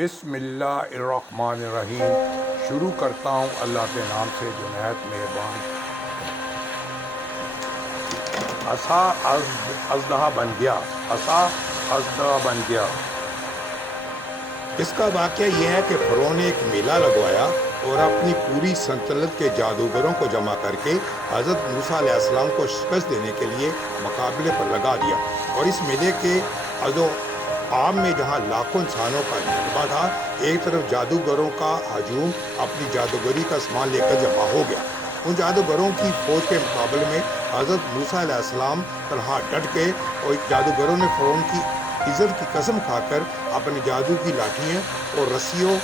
بسم اللہ الرحمن الرحیم۔ شروع کرتا ہوں اللہ کے نام سے جو نہایت مہربان۔ عصا اژدھا بن گیا، عصا اژدھا بن گیا۔ اس کا واقعہ یہ ہے کہ فرعون نے ایک میلہ لگوایا اور اپنی پوری سلطنت کے جادوگروں کو جمع کر کے حضرت موسی علیہ السلام کو شکست دینے کے لیے مقابلے پر لگا دیا۔ اور اس میلے کے عام میں جہاں لاکھوں انسانوں کا جذبہ تھا، ایک طرف جادوگروں کا ہجوم اپنی جادوگری کا سامان لے کر جمع ہو گیا۔ ان جادوگروں کی فوج کے مقابلے میں حضرت موسی علیہ السلام تنہا ڈٹ گئے اور جادوگروں نے فرعون کی عزت کی قسم کھا کر اپنی جادو کی لاٹھیاں اور رسیوں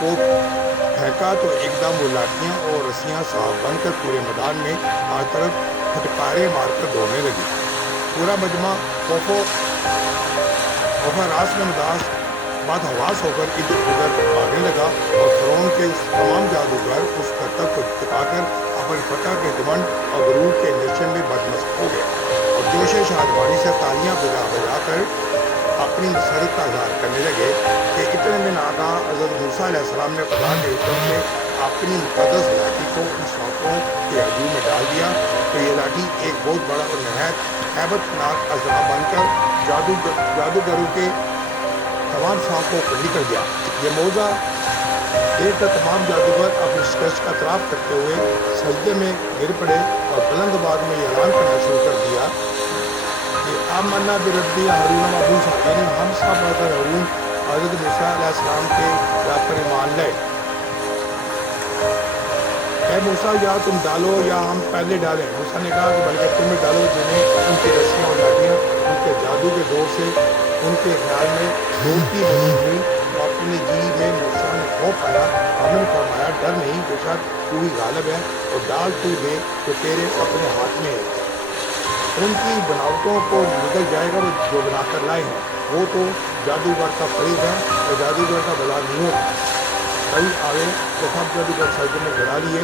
کو پھینکا تو ایک دم وہ لاٹھیاں اور رسیاں صاف بن کر پورے میدان میں ہر طرف پھٹکارے مار کر دوڑنے لگی۔ پورا مجمع راس میں مداس بات حواس ہو کر ادھر ادھر بھاگنے لگا اور فرعون کے تمام جادوگر اس کرتب کو چکا کر اپنی فتح کے گھمنڈ اور غرور کے نشے میں بدمست ہو گئے اور جوش شادمانی سے تالیاں بجا بجا کر اپنی مسرت کا اظہار کرنے لگے کہ اتنے میں ناگہاں حضرت موسی علیہ السلام نے خدا کے حکم سے اپنی مقدس لاٹھی کو ان سانپوں کے ہجوم میں ڈال دیا تو یہ لاٹھی ایک بہت بڑا اور نہایت ہیبت ناک اژدھا بن کر جادوگروں کے تمام سانپوں کو نکل گیا۔ یہ معجزہ دیکھ کر تمام جادوگر اپنی شکست کا اعتراف کرتے ہوئے سجدے میں گر پڑے اور بلند آواز میں یہ اعلان کرنا شروع کر دیا کہ آمنا بربی ہارون و موسی، یعنی ہم سب حضرت ہارون حضرت موسی علیہ السلام کے رب پر ایمان لائے۔ اے موسیٰ، یا تم ڈالو یا ہم پہلے ڈالیں؟ موسیٰ نے کہا کہ بلکہ تم ہی ڈالو، جنہیں ان کی رسیاں اور لاٹھیاں ان کے جادو کے دور سے ان کے خیال میں دوڑتی نہیں ہوئی۔ اپنی جی میں موسیٰ نے خوف پایا، ہم نے فرمایا ڈر نہیں، بے شک تو ہی غالب ہے اور ڈال تو دے جو تیرے اپنے ہاتھ میں ہے۔ ان کی بناوٹوں کو نکل جائے گا جو بنا کر لائے ہیں، وہ تو جادوگر کا فریب ہے اور جادوگر کا بلا نہیں ہوگا۔ کئی آگے تو سب جادوگر سجدے میں گڑا لیے،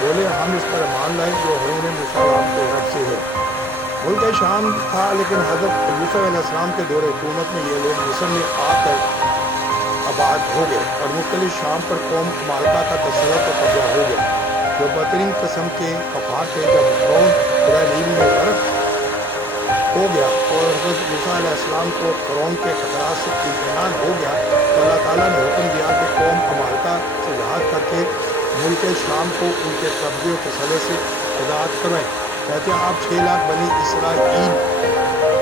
بولے ہم اس پر ایمان لائے جو ہارون موسیٰ کے رب سے ہے۔ ملک شام تھا، لیکن حضرت موسیٰ علیہ السلام کے دور حکومت میں یہ لوگ مصر میں آ کر آباد ہو گئے اور مختلف شام پر قوم مالکہ کا تسلط و قبضہ ہو گیا، جو بدترین قسم کے کفار تھے۔ جب فرعون دریا نیل میں غرق ہو گیا اور حضرت موسیٰ علیہ السلام کو فرعون کے خطرات سے اطمینان ہو گیا تو اللہ تعالیٰ نے حکم دیا کہ قوم امالکہ سے جہاد کر کے ملک شام کو ان کے قبضے و تسلط سے آزاد کروائیں۔ کہتے ہیں آپ 6 لاکھ بنی اسرائیل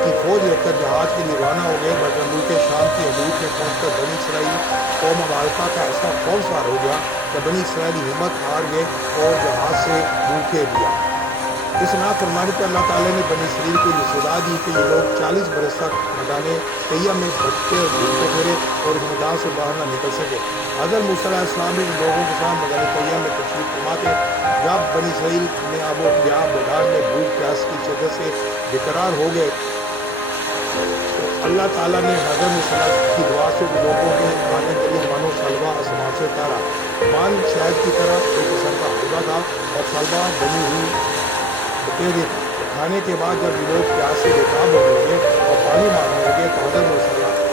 کی فوج لے کر جہاد کے لیے روانہ ہو گئے، مگر ملک شام کی حدود میں پہنچ کر بنی اسرائیل قوم امالکہ کا ایسا خوف سوار ہو گیا کہ بنی اسرائیلی ہمت ہار گئے اور جہاد سے منہ پھیر لیا۔ اس نافرمانی پر اللہ تعالیٰ نے بنی اسرائیل کو یہ سزا دی کہ یہ لوگ 40 برس تک میدان طیہ میں بھٹکتے اور گھومتے پھرے اور اس میدان سے باہر نہ نکل سکے۔ حضرت موسیٰ علیہ السلام بھی ان لوگوں کے ساتھ میدان طیہ میں تشریف فرما تھے۔ جب بنی اسرائیل نے اب میدان میں بھوک پیاس کی شدت سے بےقرار ہو گئے تو اللہ تعالیٰ نے حضرت موسیٰ کی دعا سے ان لوگوں کے کھانے کے لیے مانو سلوا آسمان سے اتارا۔ مان شہد کی طرح ایک قسم کا ہوگا تھا اور سلوا بنی ہوئی بٹیرے تھے۔ کھانے کے بعد جب یہ لوگ پیاس سے بےتاب ہونے لگے اور پانی مارنے لگے تو حضرت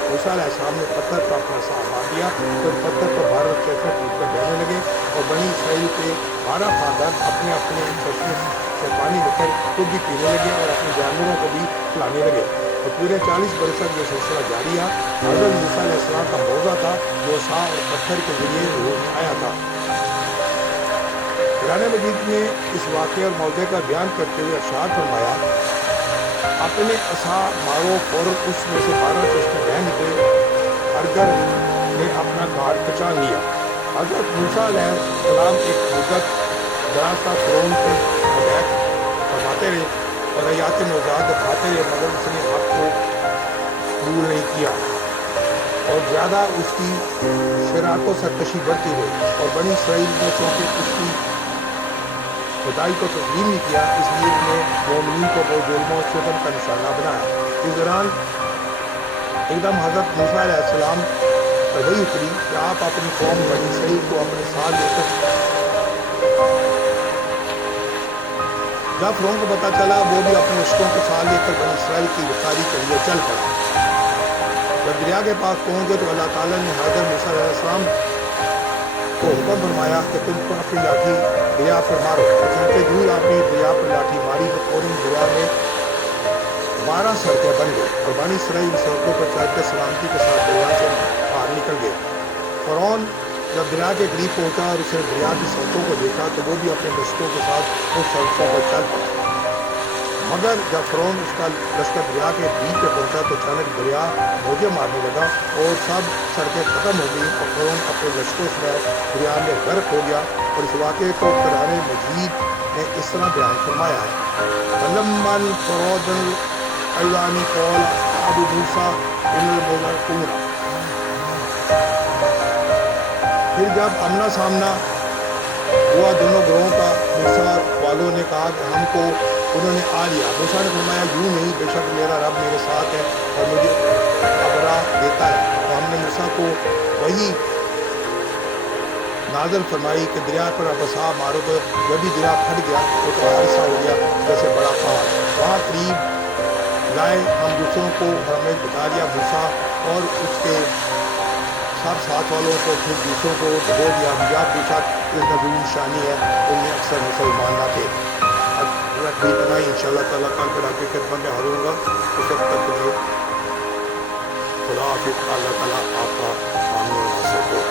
موسیٰ علیہ السلام نے پتھر پر اپنا سا مار دیا تو پتھر پر 12 چشمے ٹوٹ کر بہنے لگے اور بنی اسرائیل کے 12 خاندان اپنے اپنے چشمے سے پانی لے کر خود بھی پینے لگے اور اپنے جانوروں کو بھی پلانے لگے اور پورے 40 برس تک یہ سلسلہ جاری رہا۔ حضرت موسیٰ علیہ السلام کا معجزہ تھا جو عصا اور پتھر کے ذریعے روز آیا تھا۔ قران مجید نے اس واقعے اور معجزے کا بیان کرتے ہوئے ارشاد فرمایا اپنے عصا مارو، فوراً اس میں سے 12 چشمے بہہ نکلے، ارگر نے اپنا گھاٹ پہچان لیا۔ حضرت موسیٰ علیہ السلام ایک مدت دراز تک فرعون کو ہدایت فرماتے رہے اور آیات معجزات دکھاتے رہے، مگر اس نے حق کو قبول نہیں کیا اور زیادہ اس کی شرارت و سرکشی بڑھتی رہی اور بنی اسرائیل نے چونکہ اس کی خدائی کو تسلیم نہیں کیا، اس لیے انہیں مومنین کو بہت ظلم و ستم کا نشانہ بنایا۔ اس دوران ایک دم حضرت موسیٰ علیہ السلام پر وحی اتری کہ آپ اپنی قوم بنی اسرائیل کو اپنے ساتھ لے کر جب فرعون کو پتہ چلا وہ بھی اپنے عشقوں کے ساتھ لے کر بنی اسرائیل کی گرفتاری کے لیے چل پڑا۔ جب جب دریا کے پاس پہنچ گئے تو اللہ تعالیٰ نے حضرت موسیٰ علیہ السلام کو حکم فرمایا کہ تم کو اپنی لاٹھی دریا پر مارو. چنانچہ جو ہی آپ نے دریا پر لاٹھی ماری تو فوراً دریا میں 12 سڑکیں بن گئی اور بنی اسرائیل ان سڑکوں پر چل کے سلامتی کے ساتھ دریا سے باہر نکل گئے. فرعون جب دریا کے قریب پہنچا اور اسے دریا کی سڑکوں کو دیکھا تو وہ بھی اپنے لشکروں کے ساتھ اس سڑکوں پر چل پڑا. مگر جب فرعون اس کا لشکر دریا کے بیچ پہ پہنچا تو اچانک دریا موجیں مارنے لگا اور سب سڑکیں ختم ہو گئیں اور فرعون اپنے لشکروں سے دریا میں غرق ہو گیا. اور اس واقعے کو قران مجید نے اس طرح بیان فرمایا ہے: فلما انفرد الحيوان قال اصحاب موسى ان المدركون. پھر جب آمنا سامنا ہوا دونوں گروہوں کا، موسیٰ والوں نے کہا کہ ہم کو انہوں نے آ لیا. موسیٰ نے فرمایا یوں نہیں، بے شک میرا رب میرے ساتھ ہے اور مجھے خبراں دیتا ہے. تو ہم نے موسیٰ کو وہی نازل فرمائی کہ دریا پر بسا مارو. تو جب بھی دریا پھٹ گیا وہ تو حادثہ ہو گیا جیسے بڑا پہاڑ. وہاں قریب لائے ہم دوسروں کو ہمیں بتا دیا موسیٰ اور اس کے سب ساتھ والوں کو، پھر دوسروں کو ڈبو دیا. یا بے شک اس نبی نشانی ہے، ان میں اکثر مسلمان نہ تھے. اب اتنا ہی انشاءاللہ تعالیٰ کل پھر آپ کی خدمت میں حاضر ہوں گا. اس وقت تک کے لیے خدا حافظ. اللہ تعالیٰ آپ کا حامی و ناصر ہو.